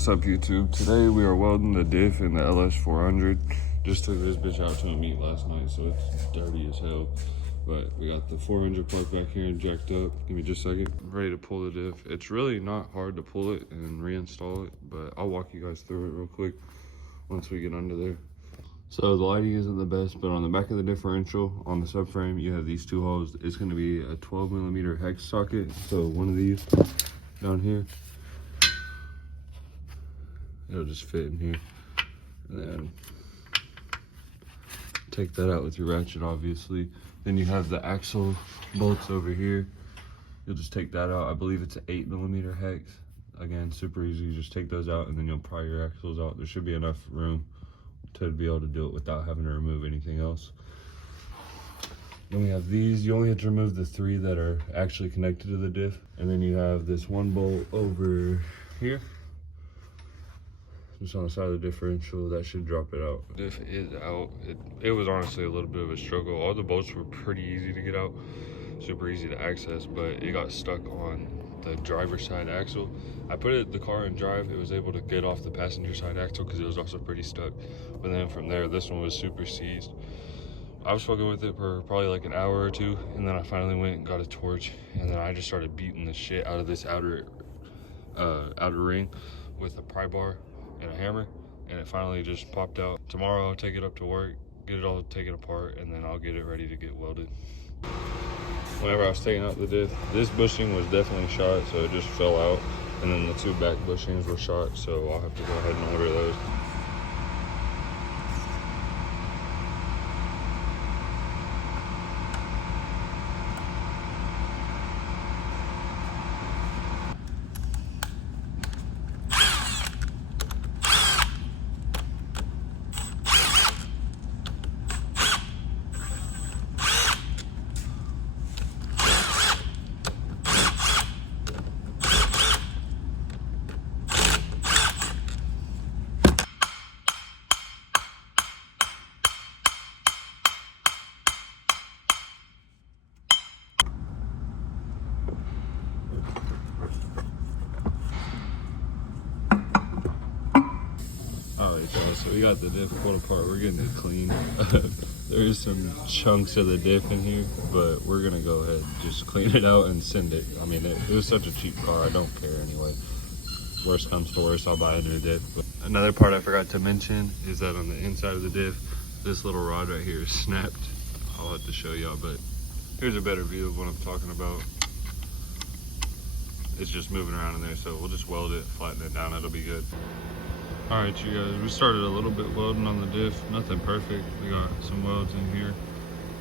What's up, YouTube? Today we are welding the diff in the ls400. Just took this bitch out to a meet last night, so it's dirty as hell. But we got the 400 part back here and jacked up. Give me just a second. I'm ready to pull the diff. It's really not hard to pull it and reinstall it, but I'll walk you guys through it real quick once we get under there. So the lighting isn't the best, but on the back of the differential, on the subframe, you have these two holes. It's gonna be a 12mm hex socket. So one of these down here, it'll just fit in here, and then take that out with your ratchet, obviously. Then you have the axle bolts over here. You'll just take that out. I believe it's an 8mm hex. Again, super easy. You just take those out and then you'll pry your axles out. There should be enough room to be able to do it without having to remove anything else. Then we have these. You only have to remove the 3 that are actually connected to the diff. And then you have this one bolt over here, just on the side of the differential. That should drop it out. Diff is out. It was honestly a little bit of a struggle. All the bolts were pretty easy to get out, super easy to access, but it got stuck on the driver's side axle. I put the car in drive. It was able to get off the passenger side axle because it was also pretty stuck. But then from there, this one was super seized. I was fucking with it for probably like an hour or 2, and then I finally went and got a torch, and then I just started beating the shit out of this outer ring with a pry bar and a hammer, and it finally just popped out. Tomorrow I'll take it up to work, get it all taken apart, and then I'll get it ready to get welded. Whenever I was taking out the diff, this bushing was definitely shot, so it just fell out, and then the 2 back bushings were shot, so I'll have to go ahead and order those. So we got the diff pulled apart. We're getting it clean. There is some chunks of the diff in here, but we're gonna go ahead and just clean it out and send it. I mean, it was such a cheap car, I don't care anyway. Worst comes to worst, I'll buy a new diff. But another part I forgot to mention is that on the inside of the diff, this little rod right here is snapped. I'll have to show y'all, but here's a better view of what I'm talking about. It's just moving around in there, so we'll just weld it, flatten it down, it'll be good. All right, you guys, we started a little bit welding on the diff, nothing perfect. We got some welds in here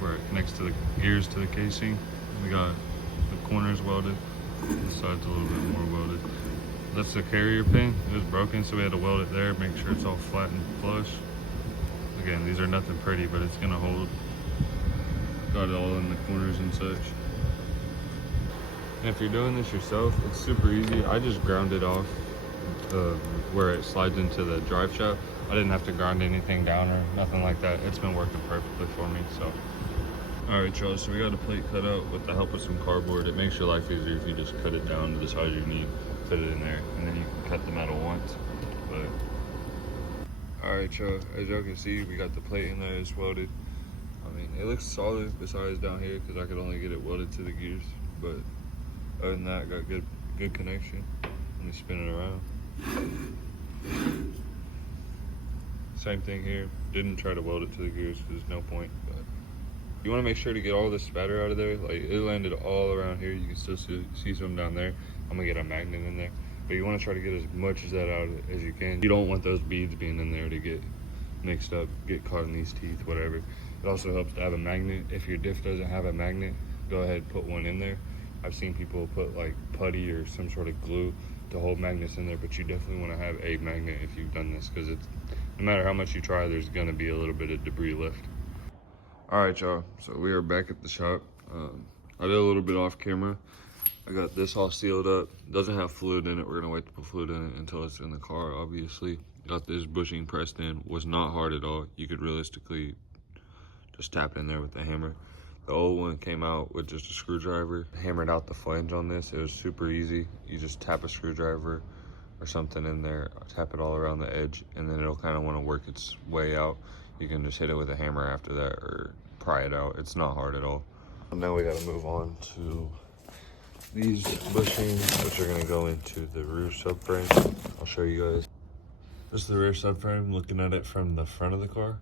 where it connects to the gears to the casing. We got the corners welded, this side's a little bit more welded. That's the carrier pin, it was broken, so we had to weld it there, make sure it's all flat and flush. Again, these are nothing pretty, but it's gonna hold. Got it all in the corners and such. And if you're doing this yourself, it's super easy. I just ground it off where it slides into the drive shaft. I didn't have to grind anything down or nothing like that. It's been working perfectly for me, so. All right, y'all, so we got a plate cut out with the help of some cardboard. It makes your life easier if you just cut it down to the size you need, fit it in there, and then you can cut the metal once. But all right, y'all, as y'all can see, we got the plate in there, it's welded. I mean, it looks solid besides down here because I could only get it welded to the gears, but other than that, got good connection. Let me spin it around. Same thing here. Didn't try to weld it to the gears because there's no point, but you want to make sure to get all the spatter out of there. Like, it landed all around here. You can still see some down there. I'm gonna get a magnet in there, but you want to try to get as much of that out as you can. You don't want those beads being in there to get mixed up, get caught in these teeth, whatever. It also helps to have a magnet. If your diff doesn't have a magnet, go ahead and put one in there. I've seen people put like putty or some sort of glue to hold magnets in there, but you definitely want to have a magnet if you've done this, because it's, no matter how much you try, there's going to be a little bit of debris left. All right, y'all, so we are back at the shop. I did a little bit off camera. I got this all sealed up. Doesn't have fluid in it. We're gonna wait to put fluid in it until it's in the car, obviously. Got this bushing pressed in. Was not hard at all. You could realistically just tap it in there with a hammer. The old one came out with just a screwdriver. Hammered out the flange on this. It was super easy. You just tap a screwdriver or something in there, tap it all around the edge, and then it'll kind of want to work its way out. You can just hit it with a hammer after that or pry it out. It's not hard at all. Now we got to move on to these bushings, which are going to go into the rear subframe. I'll show you guys. This is the rear subframe, looking at it from the front of the car.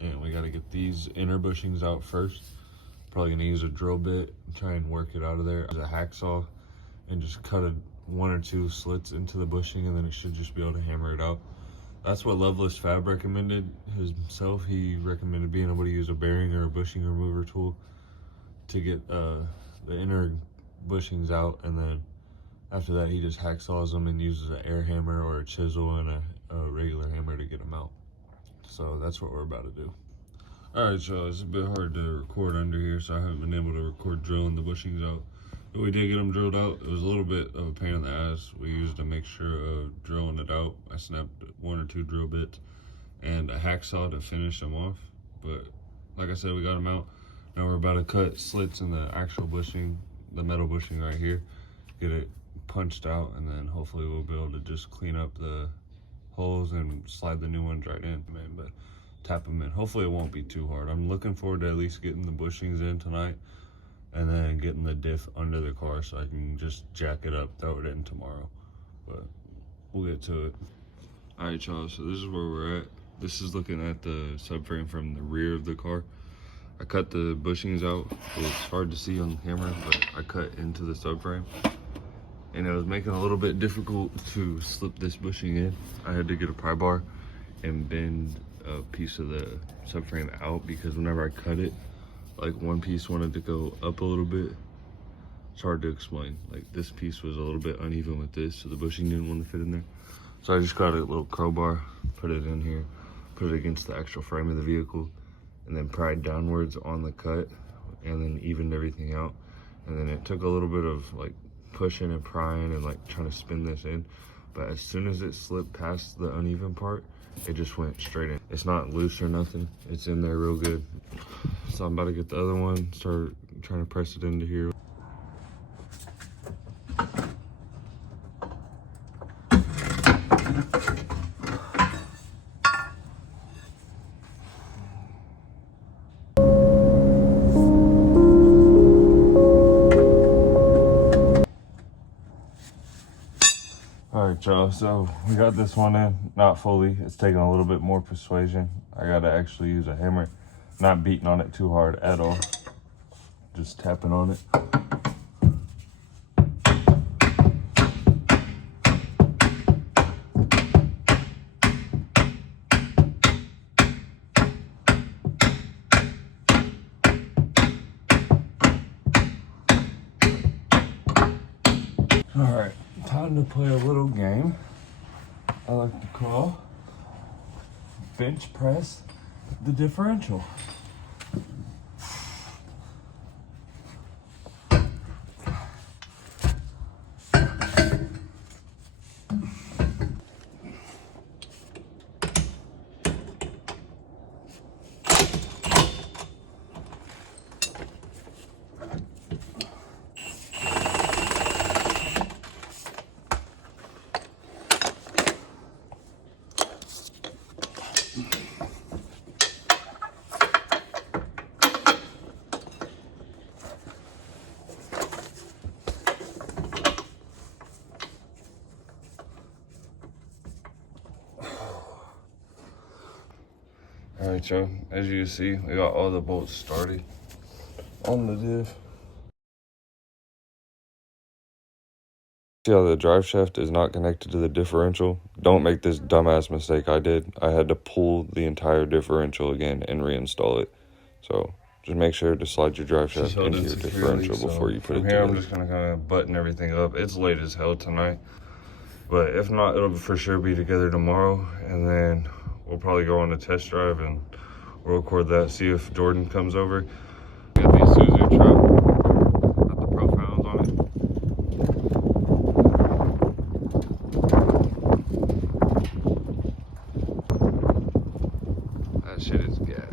And we got to get these inner bushings out first. Probably going to use a drill bit and try and work it out of there. Use a hacksaw and just cut one or two slits into the bushing, and then it should just be able to hammer it out. That's what Loveless Fab recommended himself. He recommended being able to use a bearing or a bushing remover tool to get the inner bushings out, and then after that he just hacksaws them and uses an air hammer or a chisel and a regular hammer to get them out. So that's what we're about to do. Alright, so it's a bit hard to record under here, so I haven't been able to record drilling the bushings out. But we did get them drilled out. It was a little bit of a pain in the ass. We used to make sure of drilling it out. I snapped 1 or 2 drill bits and a hacksaw to finish them off. But like I said, we got them out. Now we're about to cut slits in the actual bushing, the metal bushing right here, get it punched out, and then hopefully we'll be able to just clean up the holes and slide the new ones right in, man. But tap them in. Hopefully it won't be too hard. I'm looking forward to at least getting the bushings in tonight, and then getting the diff under the car so I can just jack it up, throw it in tomorrow. But we'll get to it. All right, y'all, so this is where we're at. This is looking at the subframe from the rear of the car. I cut the bushings out. It's hard to see on the camera, but I cut into the subframe. And it was making it a little bit difficult to slip this bushing in. I had to get a pry bar and bend a piece of the subframe out, because whenever I cut it, like one piece wanted to go up a little bit. It's hard to explain. Like this piece was a little bit uneven with this, so the bushing didn't want to fit in there. So I just got a little crowbar, put it in here, put it against the actual frame of the vehicle, and then pried downwards on the cut, and then evened everything out. And then it took a little bit of like pushing and prying and like trying to spin this in. But as soon as it slipped past the uneven part, it just went straight in. It's not loose or nothing. It's in there real good. So I'm about to get the other one, start trying to press it into here. All right, y'all, so we got this one in, not fully. It's taking a little bit more persuasion. I gotta actually use a hammer, not beating on it too hard at all, just tapping on it. All right, time to play a little game I like to call bench press the differential. All right, y'all, as you can see, we got all the bolts started on the diff. See how the drive shaft is not connected to the differential? Don't make this dumbass mistake I did. I had to pull the entire differential again and reinstall it. So just make sure to slide your drive shaft into your differential before you put it together. I'm just gonna kind of button everything up. It's late as hell tonight, but if not, it'll for sure be together tomorrow, and then we'll probably go on a test drive and we'll record that, see if Jordan comes over. Got the Isuzu truck, got the profiles on it. That shit is gas.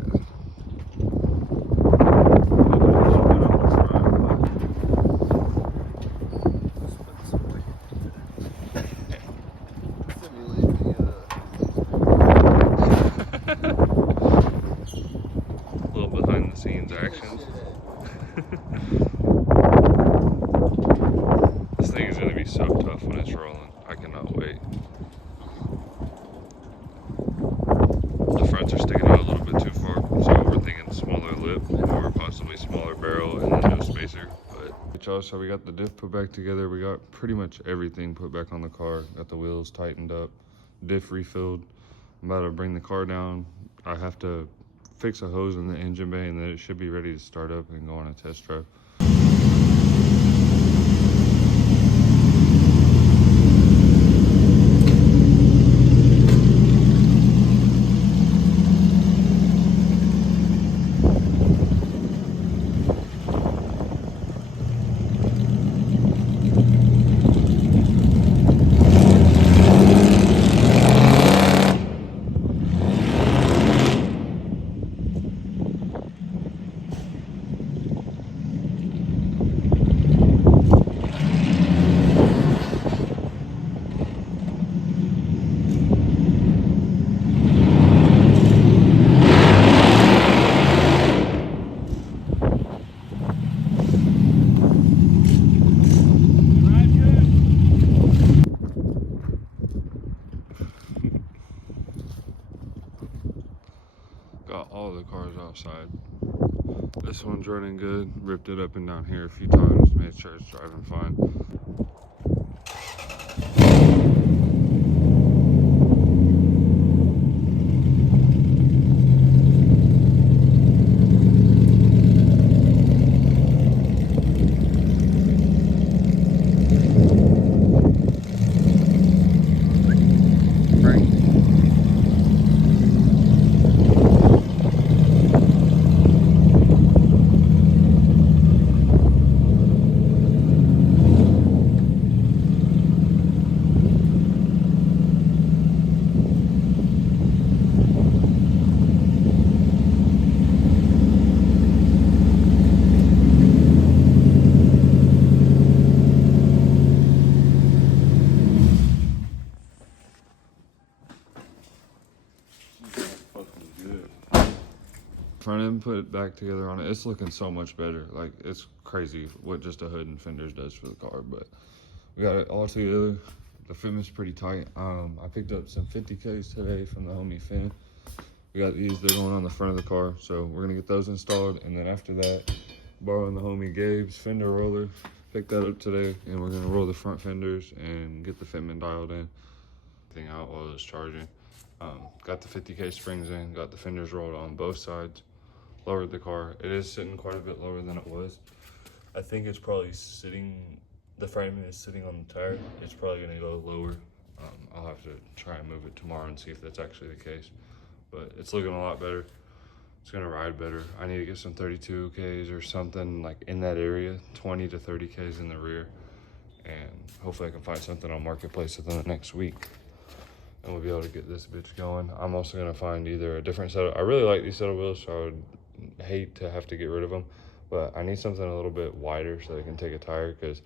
This thing is gonna be so tough when it's rolling. I cannot wait. The fronts are sticking out a little bit too far, so we're thinking smaller lip or possibly smaller barrel and then no spacer. But y'all, so we got the diff put back together. We got pretty much everything put back on the car. Got the wheels tightened up, diff refilled. I'm about to bring the car down. I have to fix a hose in the engine bay and then it should be ready to start up and go on a test drive. Got all the cars outside. This one's running good. Ripped it up and down here a few times. Made sure it's driving fine. Front end put it back together on it. It's looking so much better. Like, it's crazy what just a hood and fenders does for the car, but we got it all together. The fitment's pretty tight. I picked up some 50Ks today from the homie Finn. We got these, they're going on the front of the car, so we're gonna get those installed, and then after that, borrowing the homie Gabe's fender roller, picked that up today, and we're gonna roll the front fenders and get the fitment dialed in. Thing out while it's charging. Got the 50K springs in, got the fenders rolled on both sides, lowered the car. It is sitting quite a bit lower than it was. I think it's probably sitting, the framing is sitting on the tire. It's probably gonna go lower. I'll have to try and move it tomorrow and see if that's actually the case. But it's looking a lot better. It's gonna ride better. I need to get some 32Ks or something like in that area, 20 to 30Ks in the rear. And hopefully I can find something on Marketplace within the next week. And we'll be able to get this bitch going. I'm also gonna find either a different set of, I really like these set of wheels, so I would hate to have to get rid of them. But I need something a little bit wider so they can take a tire, because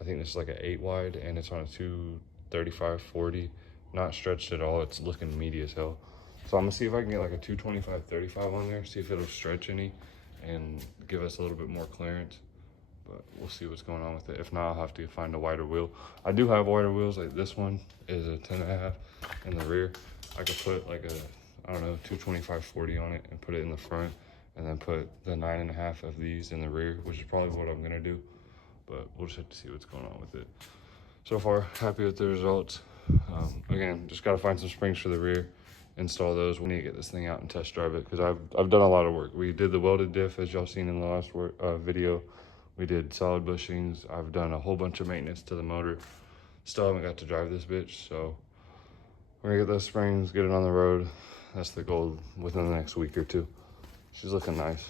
I think this is like an 8 wide and it's on a 235/40, not stretched at all. It's looking meaty as hell. So I'm gonna see if I can get like a 225/35 on there, see if it'll stretch any and give us a little bit more clearance. But we'll see what's going on with it. If not, I'll have to find a wider wheel. I do have wider wheels, like this one is a 10.5 in the rear. I could put like a, I don't know, 225/40 on it and put it in the front, and then put the 9.5 of these in the rear, which is probably what I'm gonna do. But we'll just have to see what's going on with it. So far, happy with the results. Again, just gotta find some springs for the rear, install those. We need to get this thing out and test drive it, because I've done a lot of work. We did the welded diff, as y'all seen in the last video. We did solid bushings. I've done a whole bunch of maintenance to the motor. Still haven't got to drive this bitch, so we're gonna get those springs, get it on the road. That's the goal within the next week or two. She's looking nice.